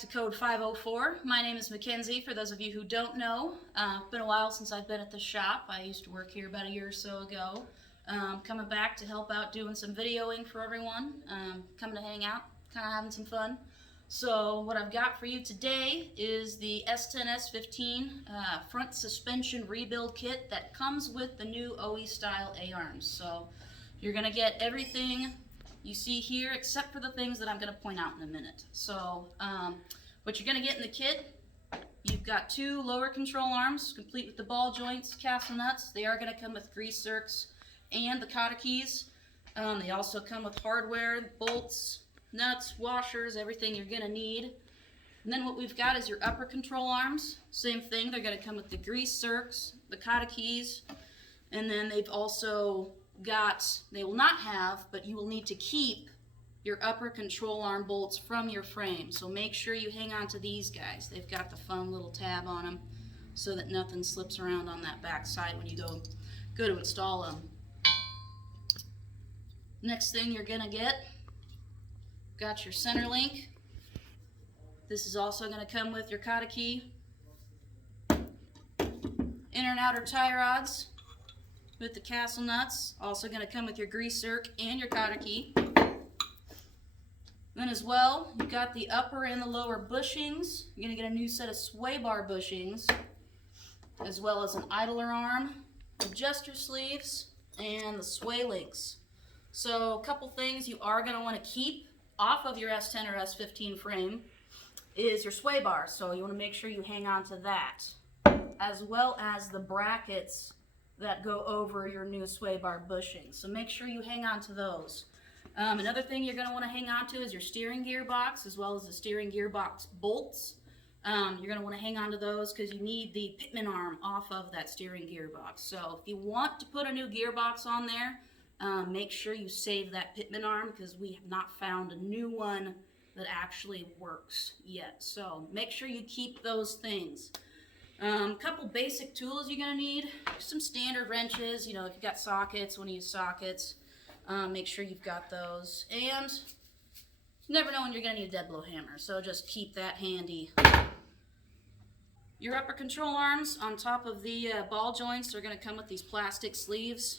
to Code 504. My name is Mackenzie, for those of you who don't know. It's been a while since I've been at the shop. I used to work here about a year or so ago. Coming back to help out doing some videoing for everyone. Coming to hang out, kind of having some fun. So what I've got for you today is the S10 S15 front suspension rebuild kit that comes with the new OE style A-arms. So you're going to get everything you see here except for the things that I'm going to point out in a minute. So what you're going to get in the kit, you've got two lower control arms complete with the ball joints, castle nuts. They are going to come with grease zerks and the cotta keys. They also come with hardware, bolts, nuts, washers, everything you're going to need. And then what we've got is your upper control arms. Same thing, they're going to come with the grease zerks, the cotta keys, and then they've also they will not have, but you will need to keep your upper control arm bolts from your frame. So make sure you hang on to these guys. They've got the fun little tab on them so that nothing slips around on that back side when you go to install them. Next thing you're gonna got your center link. This is also gonna come with your cotta key. Inner and outer tie rods with the castle nuts, also going to come with your grease zerk and your cotta key. Then as well, you've got the upper and the lower bushings. You're going to get a new set of sway bar bushings, as well as an idler arm, adjuster sleeves, and the sway links. So a couple things you are going to want to keep off of your S10 or S15 frame is your sway bar. So you want to make sure you hang on to that, as well as the brackets that go over your new sway bar bushings. So make sure you hang on to those. Another thing you're going to want to hang on to is your steering gear box, as well as the steering gearbox bolts. You're going to want to hang on to those because you need the pitman arm off of that steering gearbox. So if you want to put a new gearbox on there, make sure you save that pitman arm because we have not found a new one that actually works yet. So make sure you keep those things. Couple basic tools you're going to need. Some standard wrenches, if you've got sockets, want to use sockets, make sure you've got those. And you never know when you're going to need a dead blow hammer, so just keep that handy. Your upper control arms on top of the ball joints are going to come with these plastic sleeves.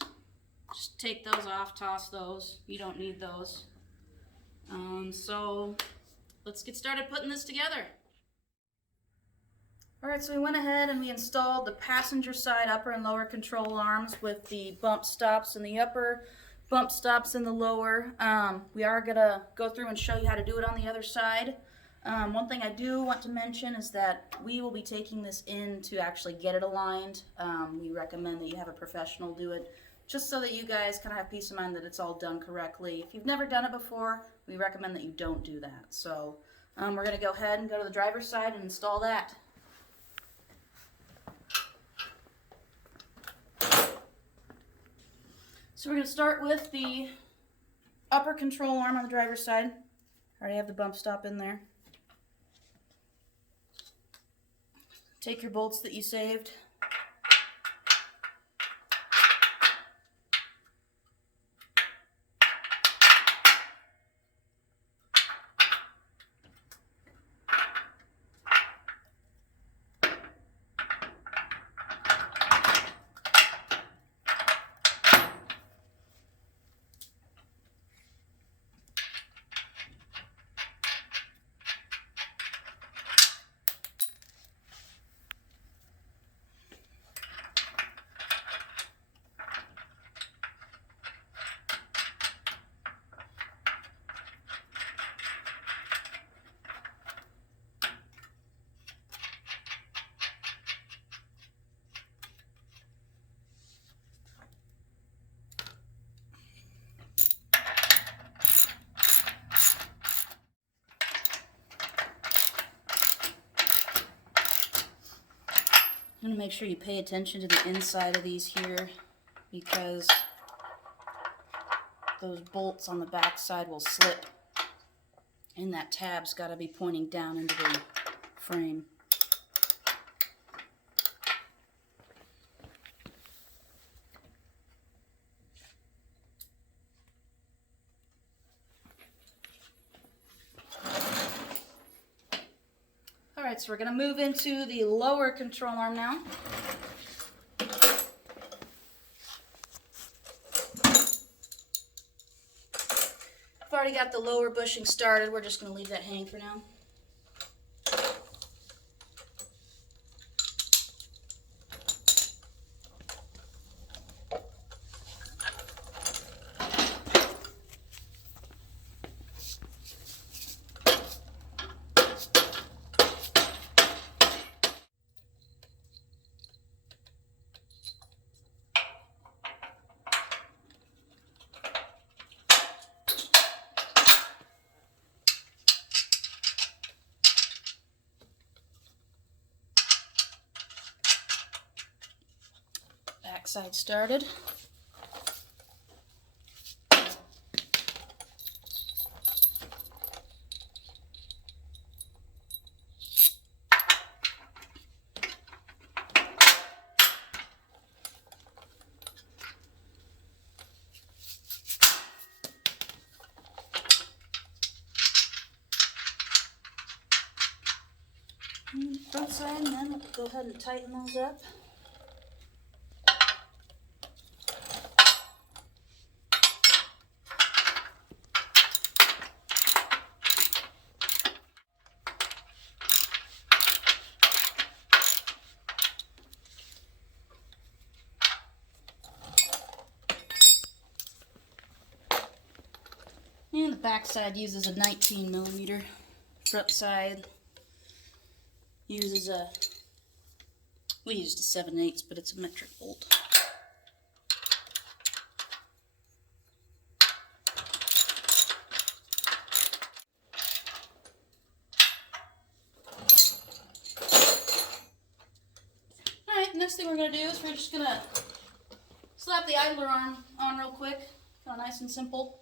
Just take those off, toss those. You don't need those. So let's get started putting this together. Alright, so we went ahead and we installed the passenger side upper and lower control arms with the bump stops in the upper, bump stops in the lower. We are going to go through and show you how to do it on the other side. One thing I do want to mention is that we will be taking this in to actually get it aligned. We recommend that you have a professional do it, just so that you guys kind of have peace of mind that it's all done correctly. If you've never done it before, we recommend that you don't do that. So we're going to go ahead and go to the driver's side and install that. So we're going to start with the upper control arm on the driver's side. I already have the bump stop in there. Take your bolts that you saved. I'm going to make sure you pay attention to the inside of these here because those bolts on the back side will slip and that tab's got to be pointing down into the frame. Alright, so we're going to move into the lower control arm now. I've already got the lower bushing started. We're just going to leave that hang for now. Backside started. And front side, and then we'll go ahead and tighten those up. And the back side uses a 19mm. Front side uses we used a 7/8, but it's a metric bolt. Alright, next thing we're going to do is we're just going to slap the idler arm on real quick. Kind of nice and simple.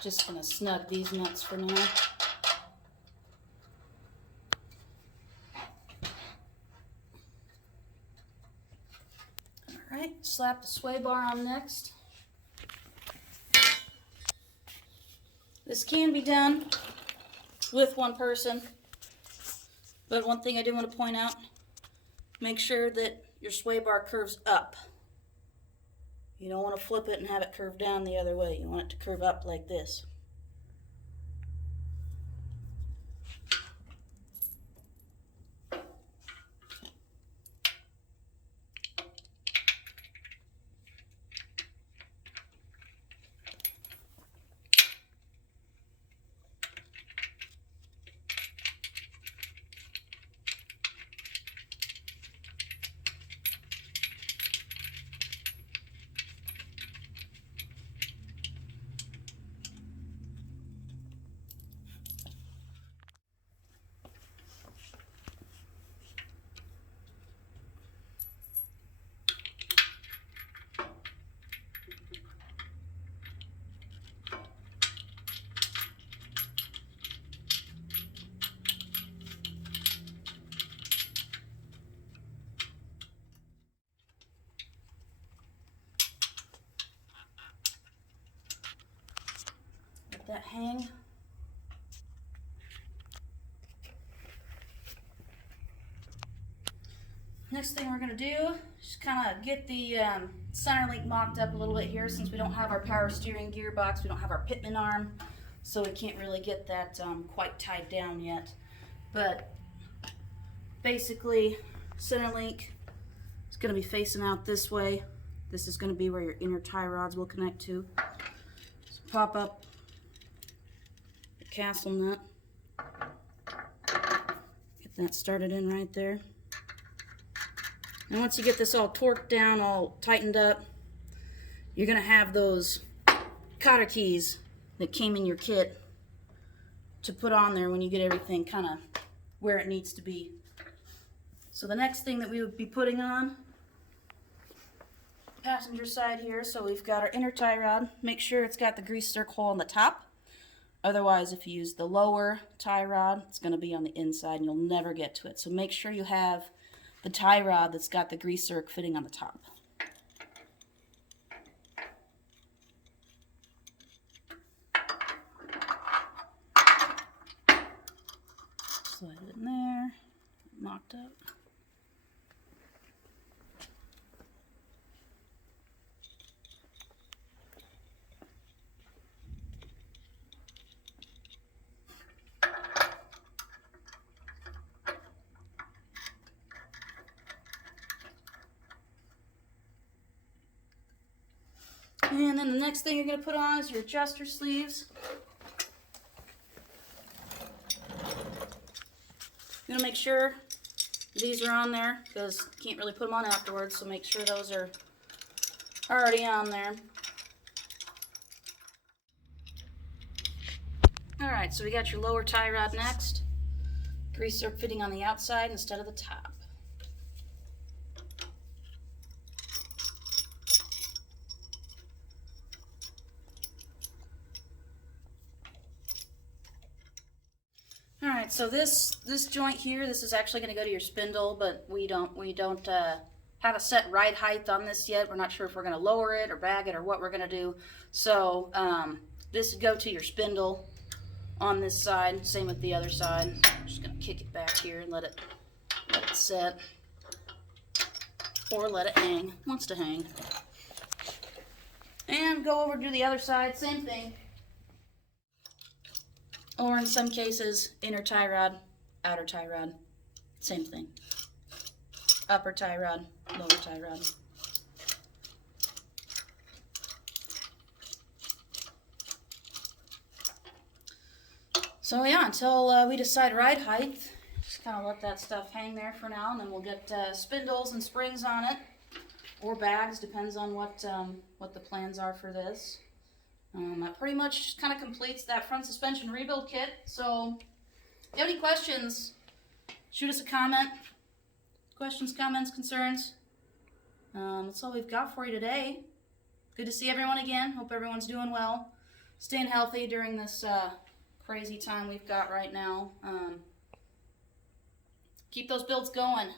Just going to snug these nuts for now. Alright, slap the sway bar on next. This can be done with one person, but one thing I do want to point out, make sure that your sway bar curves up. You don't want to flip it and have it curve down the other way. You want it to curve up like this. Let that hang. Next thing we're going to do is kind of get the center link mocked up a little bit here, since we don't have our power steering gearbox, we don't have our pitman arm, so we can't really get that quite tied down yet. But basically, center link is going to be facing out this way. This is going to be where your inner tie rods will connect to. So pop up the castle nut. Get that started in right there. And once you get this all torqued down, all tightened up, you're going to have those cotter keys that came in your kit to put on there when you get everything kind of where it needs to be. So the next thing that we would be putting on, passenger side here, so we've got our inner tie rod. Make sure it's got the grease circle hole on the top. Otherwise, if you use the lower tie rod, it's going to be on the inside and you'll never get to it. So make sure you have the tie rod that's got the grease circle fitting on the top. Slide it in there, mocked up. And then the next thing you're going to put on is your adjuster sleeves. You're going to make sure these are on there because you can't really put them on afterwards, so make sure those are already on there. Alright, so we got your lower tie rod next. Grease circle fitting on the outside instead of the top. Alright, so this joint here, this is actually going to go to your spindle, but we don't have a set ride height on this yet. We're not sure if we're going to lower it or bag it or what we're going to do. So this would go to your spindle on this side. Same with the other side. I'm just going to kick it back here and let it set. Or let it hang. It wants to hang. And go over to the other side, same thing. Or in some cases, inner tie rod, outer tie rod, same thing. Upper tie rod, lower tie rod. So yeah, until we decide ride height, just kind of let that stuff hang there for now, and then we'll get spindles and springs on it, or bags, depends on what the plans are for this. That pretty much kind of completes that front suspension rebuild kit. So if you have any questions, shoot us a comment. Questions, comments, concerns. That's all we've got for you today. Good to see everyone again. Hope everyone's doing well. Staying healthy during this crazy time we've got right now. Keep those builds going.